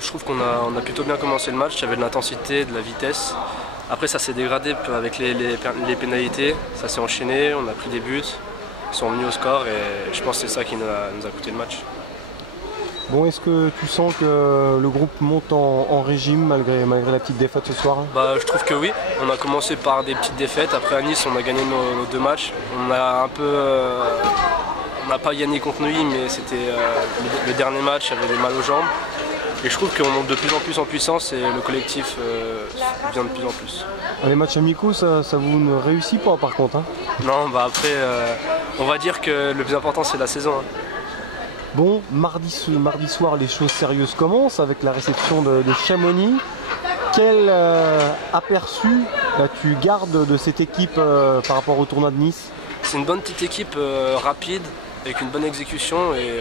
Je trouve qu'on a plutôt bien commencé le match, il y avait de l'intensité, de la vitesse. Après ça s'est dégradé avec les pénalités, ça s'est enchaîné, on a pris des buts, ils sont venus au score et je pense que c'est ça qui nous a coûté le match. Bon, est-ce que tu sens que le groupe monte en régime malgré la petite défaite ce soir? Je trouve que oui, on a commencé par des petites défaites, après à Nice on a gagné nos 2 matchs. On n'a pas gagné contre Neuilly, mais c'était le dernier match, il y avait des mal aux jambes. Et je trouve qu'on monte de plus en plus en puissance et le collectif vient de plus en plus. Les matchs amicaux, ça vous ne réussit pas par contre, hein? Non, après, on va dire que le plus important c'est la saison. Hein. Bon, mardi soir, les choses sérieuses commencent avec la réception de Chamonix. Quel aperçu tu gardes de cette équipe par rapport au tournoi de Nice? C'est une bonne petite équipe rapide, avec une bonne exécution et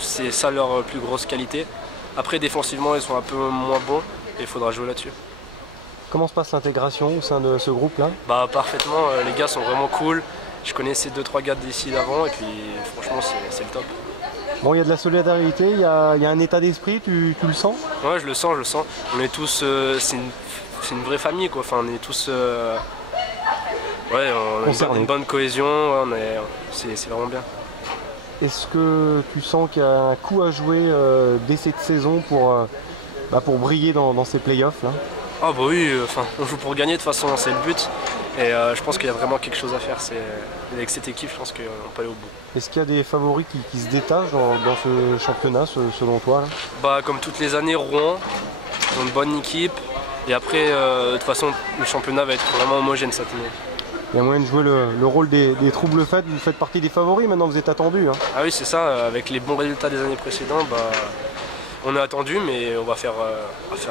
c'est ça leur plus grosse qualité. Après, défensivement, ils sont un peu moins bons et il faudra jouer là-dessus. Comment se passe l'intégration au sein de ce groupe-là? Parfaitement, les gars sont vraiment cool. Je connaissais 2-3 gars d'ici d'avant et puis franchement, c'est le top. Bon, il y a de la solidarité, il y a un état d'esprit, tu le sens? Ouais, je le sens. On est tous, c'est une vraie famille quoi. Enfin, on est tous, on a une bonne cohésion. Ouais, c'est vraiment bien. Est-ce que tu sens qu'il y a un coup à jouer dès cette saison pour briller dans ces playoffs là? Oui, on joue pour gagner de toute façon, c'est le but. Et je pense qu'il y a vraiment quelque chose à faire. Avec cette équipe, je pense qu'on peut aller au bout. Est-ce qu'il y a des favoris qui se détachent dans ce championnat selon toi là? Comme toutes les années, Rouen, ils ont une bonne équipe. Et après, de toute façon, le championnat va être vraiment homogène cette année. Il y a moyen de jouer le rôle des troubles faits, vous faites partie des favoris, maintenant vous êtes attendus. Hein. Ah oui, c'est ça, avec les bons résultats des années précédentes, on est attendu, mais on va faire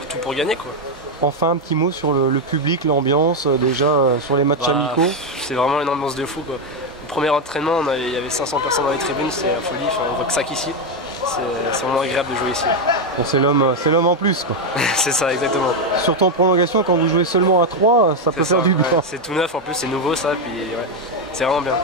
tout pour gagner quoi. Enfin, un petit mot sur le public, l'ambiance, déjà sur les matchs amicaux. C'est vraiment une ambiance de fou quoi. Le premier entraînement, il y avait 500 personnes dans les tribunes, c'est la folie, on voit que ça qu'ici. C'est vraiment agréable de jouer ici. Bon, c'est l'homme en plus quoi. C'est ça, exactement. Surtout en prolongation, quand vous jouez seulement à 3, ça peut faire du bien. C'est tout neuf en plus, c'est nouveau ça, puis ouais, c'est vraiment bien.